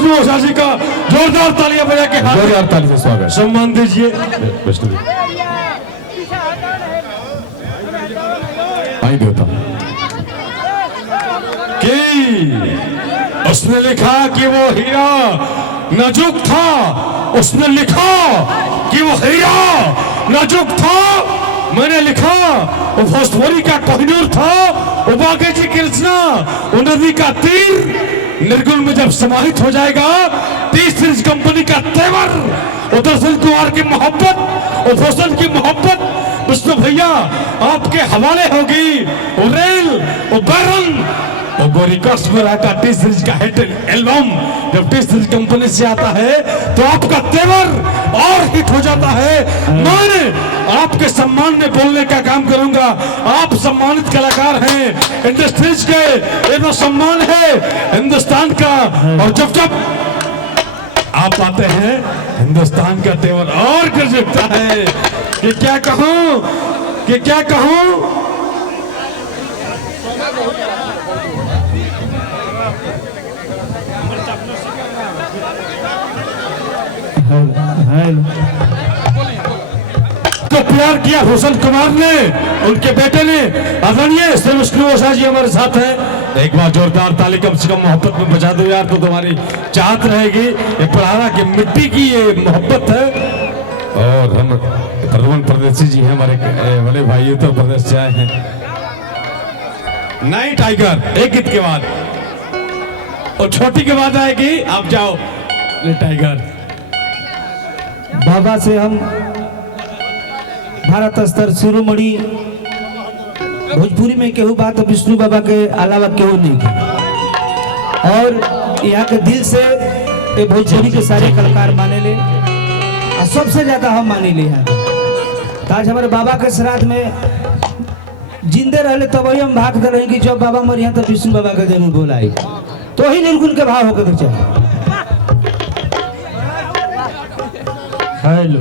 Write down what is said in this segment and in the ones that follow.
विष्णु ओझा जी का जोरदार तालियां बजा के जोरदार ताली से स्वागत, सम्मान दीजिए। विष्णु आई देवता कि उसने लिखा कि वो हीरा नाजुक था, उसने लिखा कि वो हीरा नाजुक था, मैंने लिखा वो भोजपुरी का कोहिनूर था, वो बागेची कृष्णा, वो नदी का तीर निर्गुण में जब समाहित हो जाएगा, टी सीरीज कंपनी का तेवर, वो दर्शन कुमार की मोहब्बत, वो भूषण की मोहब्बत विष्णु भैया आपके हवाले होगी। वो रेल, वो बैरन, वो गोरिकॉस में रहता टी सीरीज का हिट एल्बम जब टी सीरीज कंपनी से आता है तो आपका तेवर और हिट हो जाता है। मैं आपके सम्मान में बोलने का काम करूंगा। आप सम्मानित कलाकार हैं, इंडस्ट्रीज के ये सम्मान है हिंदुस्तान का, और जब जब आप आते हैं हिंदुस्तान का तेवर और गरजता है कि क्या कहूं, कि क्या कहूं। तो प्यार किया भूषण कुमार ने, उनके बेटे ने, आदरणीय श्री विष्णु ओझा जी हमारे साथ हैं। एक बार जोरदार ताली कम से कम मोहब्बत में बजा दो यार, तो तुम्हारी चाहत रहेगी। ये पढ़ारा की मिट्टी की ये मोहब्बत है। और हम प्रधान प्रदेशी जी हैं हमारे बड़े भाई, उत्तर प्रदेश से आए हैं। नहीं टाइगर एक गीत के बाद और छोटी के बाद आएगी, आप जाओ ले टाइगर। बाबा से हम भारत स्तर शिरोमणि भोजपुरी में केहू बात तो विष्णु बाबा के अलावा केहू नहीं की, और यहाँ के दिल से ये भोजपुरी के सारे कलाकार माने ले, और सबसे ज्यादा हम माने ले हैं। आज हमारे बाबा के श्राद्ध में जिंदे रहले तब वही हम भाग दे रहे कि जब बाबा मर यहाँ तो विष्णु बाबा का जरूर बोलाई, तो ही निर्गुण के भाव होकर चाहिए। हेलो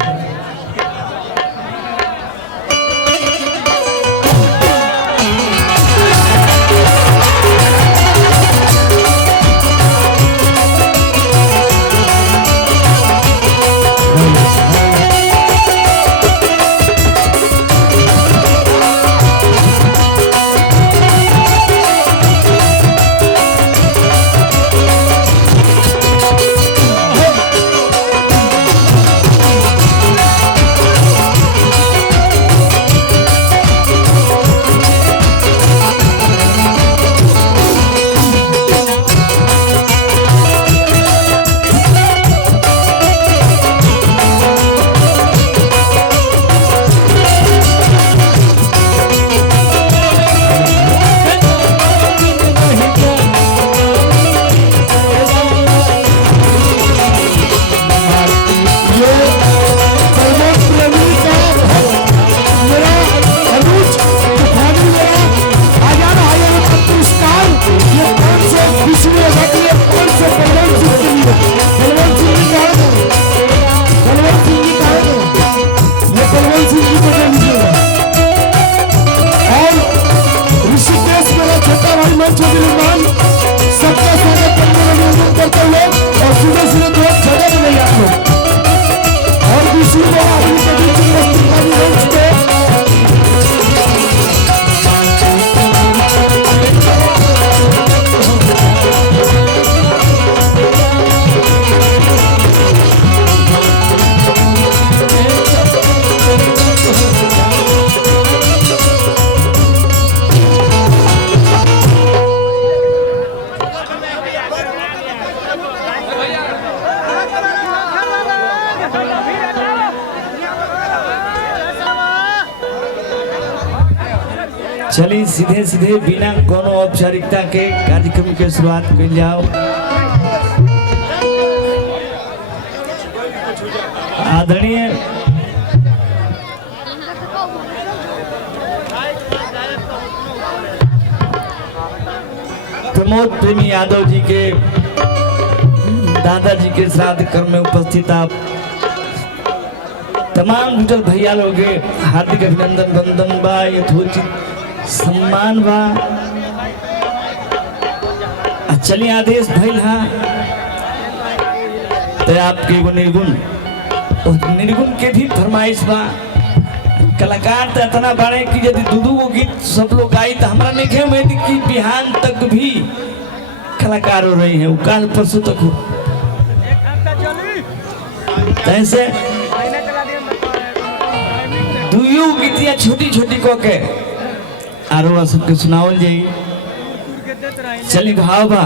चलिए सीधे सीधे बिना कोनो औपचारिकता के कार्यक्रम के शुरुआत कर जाओ। आदरणीय प्रमोद प्रेमी यादव जी के दादाजी के श्राद्ध कर्म में उपस्थित आप तमाम जुटल भैया लोग हार्दिक अभिनंदन वंदन बा, यथोचित सम्मान बा। चलिए आदेश भइल हा तो आपके एगो निर्गुण और निर्गुण के भी फरमाइश बा। कलाकार तो इतना बड़े कि यदि दू गो गीत सब लोग गाई तो हमारा नहीं उम्मीद कि बिहान तक भी कलाकार हो रही है, वो काल परसों तक हो। ऐसे दुइयो गीतियाँ छोटी छोटी को के आरो सबके सुनावल जाई। चली भाव बा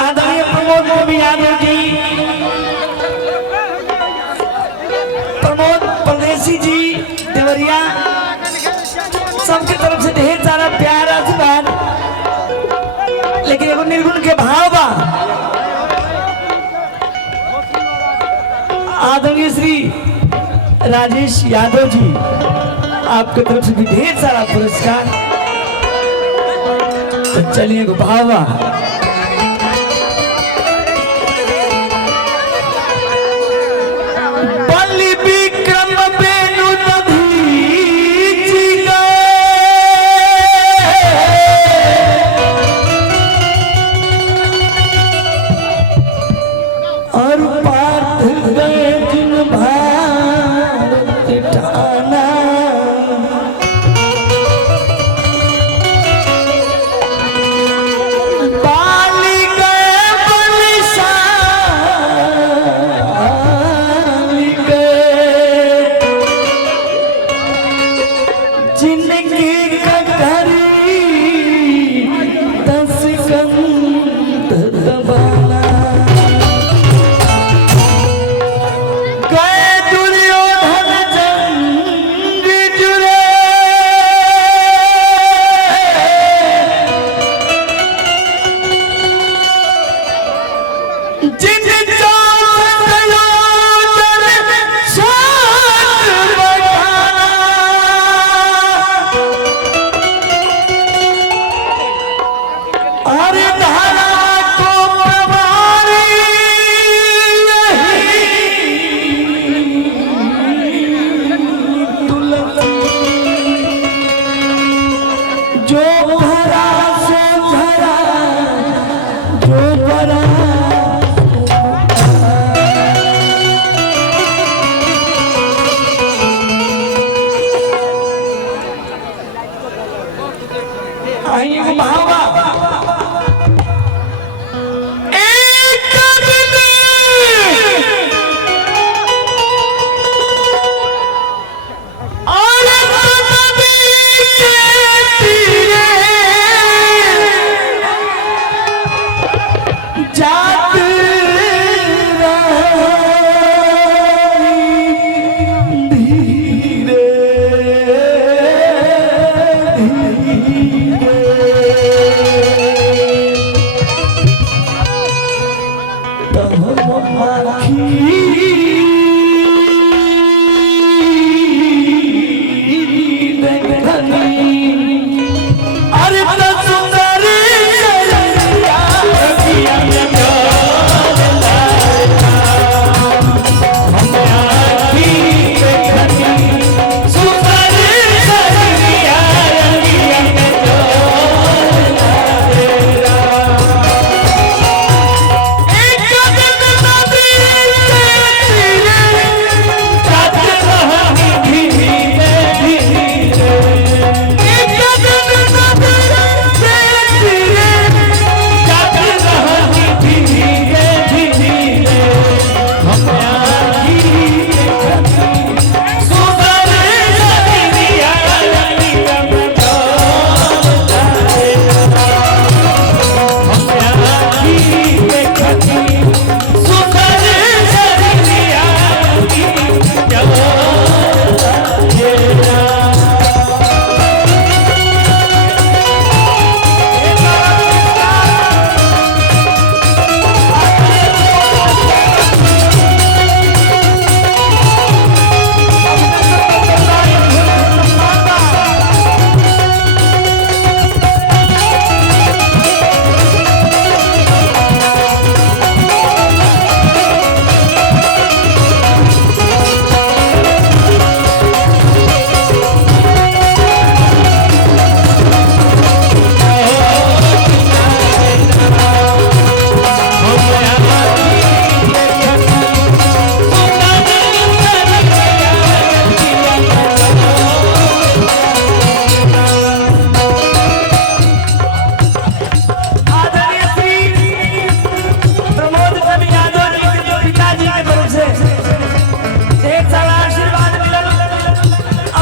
आदरणीय प्रमोद गोपी यादव जी, प्रमोद परदेसी जी देवरिया, सबके तरफ से ढेर सारा प्यार आशीर्वाद। लेकिन एगो निर्गुण के भाव बा। आदरणीय श्री राजेश यादव जी, आपके तरफ से भी ढेर सारा पुरस्कार। तो चलिए एगो भाव बा।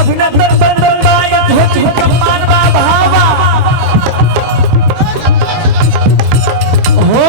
अभिनंदन बंदन बा ये ध्वज सम्मान बा भावा हो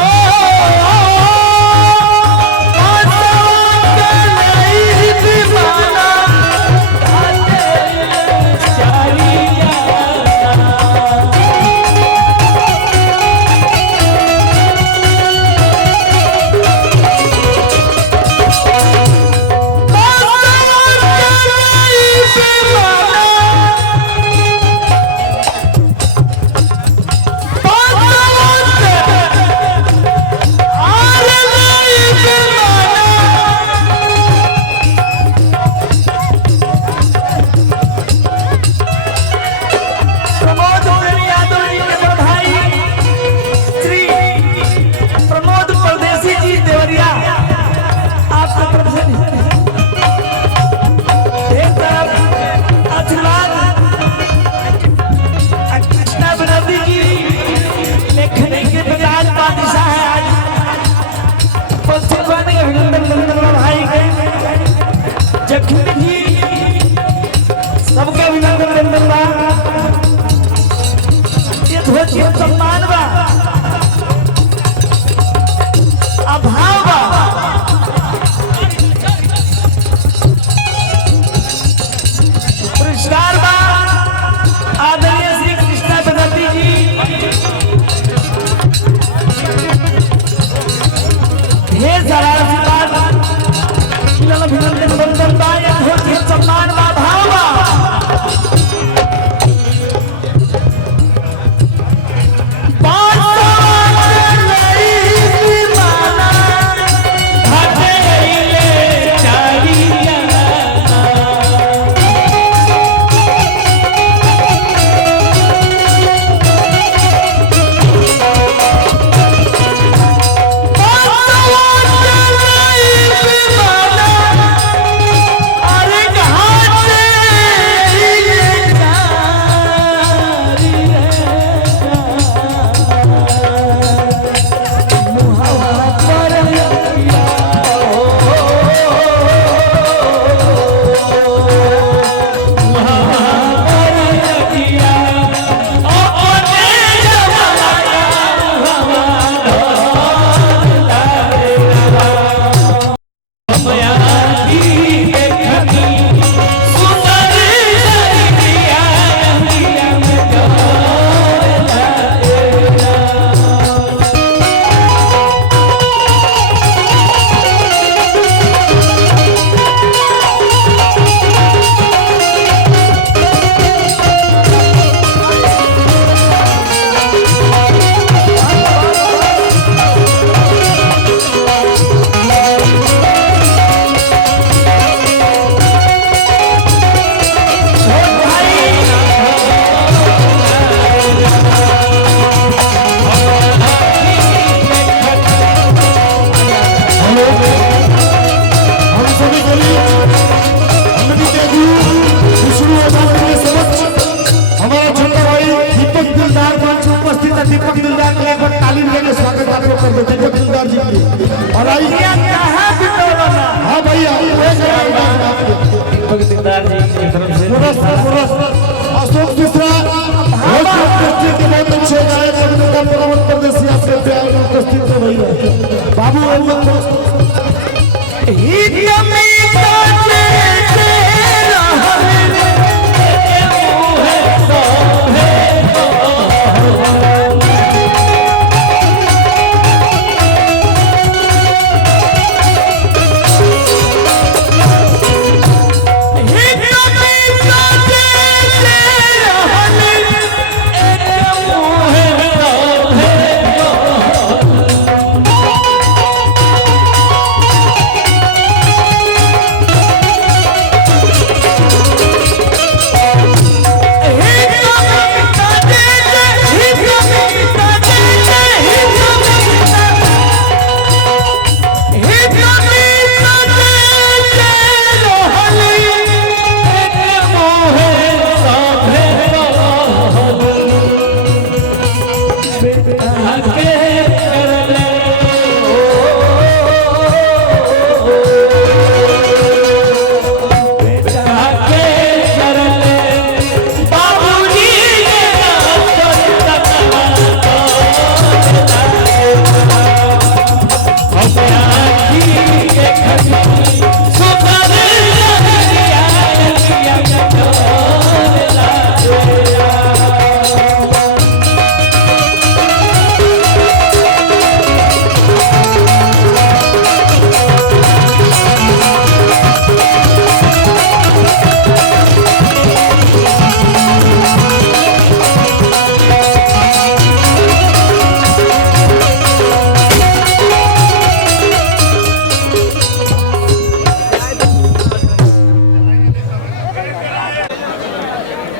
सबके अभिनंदन बंदन बा ये ध्वज सम्मान बा अभाव बा पुरस्कार बा आदरणीय श्री कृष्णा बनर्जी जी ढेर सारा आशीर्वाद अभिनंदन बंदन बा ये ध्वज सम्मान बा भाव बा दीपक दिलदार को एक बार ताली देकर स्वागत आप लोग कर दो दीपक दिलदार जी की। और आइए कहाँ बिटोला ना हाँ भैया दीपक दिलदार जी की तरफ से अशोक मिश्रा के बहुत अच्छे गायक अभिनेता पूर्व प्रदेश आपके प्यार में उपस्थित है भैया बाबू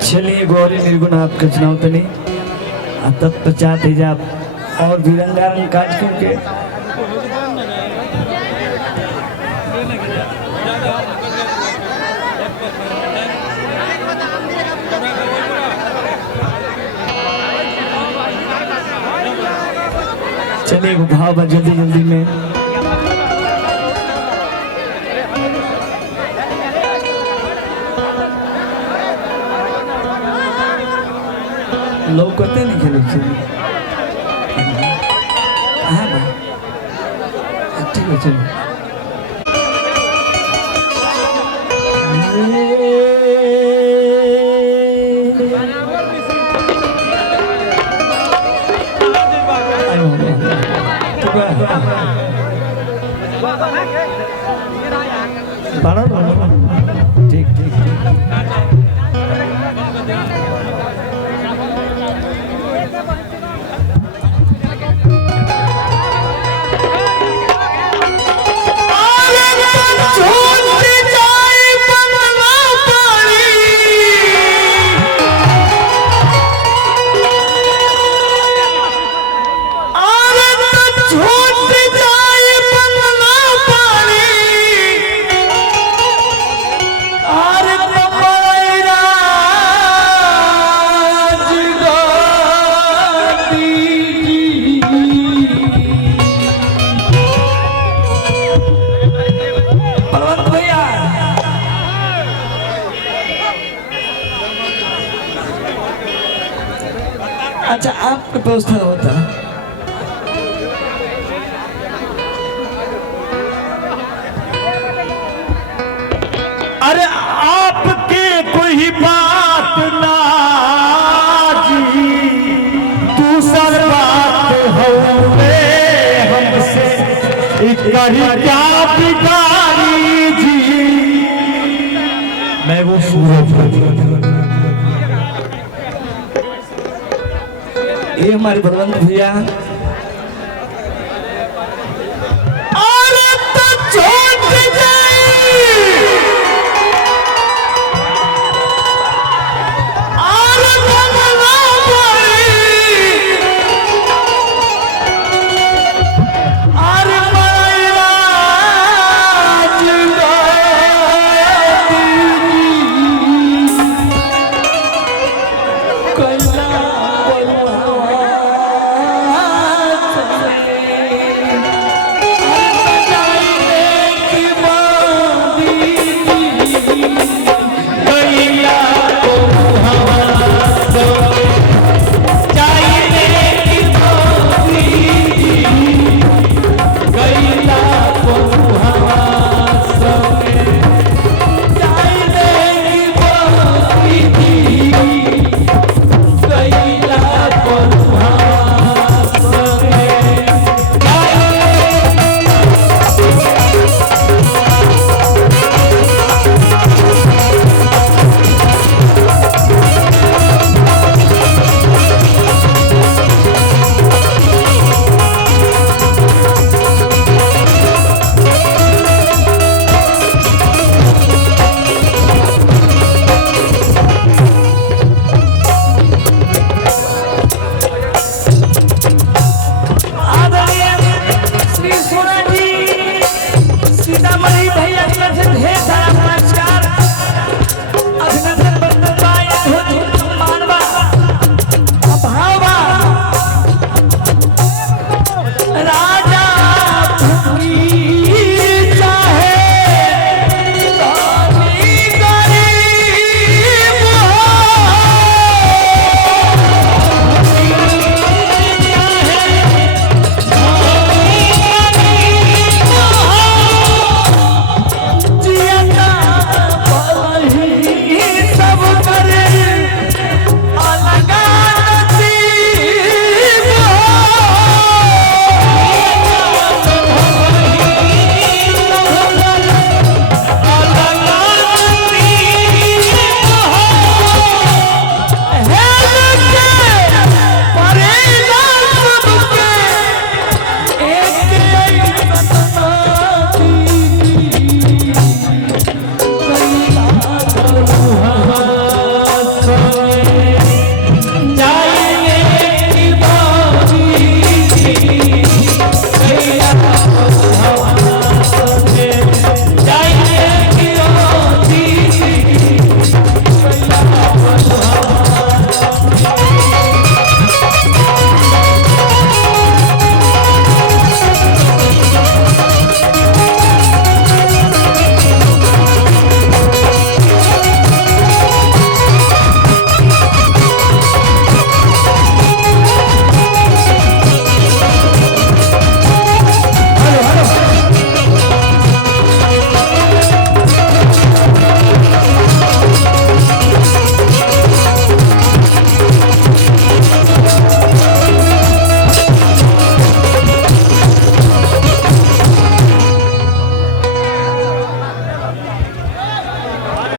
चलिए गौरी निर्गुण आपके चुनाव तनी तत्पश्चात हिजाब और भी रंगारंग कार्यक्रम के चलिए वो भाव जल्दी जल्दी में लोग करते नहीं खेल हाँ भाई ठीक है चलो ठीक ठीक अच्छा आपका व्यवस्था होता अरे आपके कोई बात ना जी दूसर बात हो हमसे करी क्या बिगाड़ी जी मैं वो सूरज ये हमारे बलवंत भैया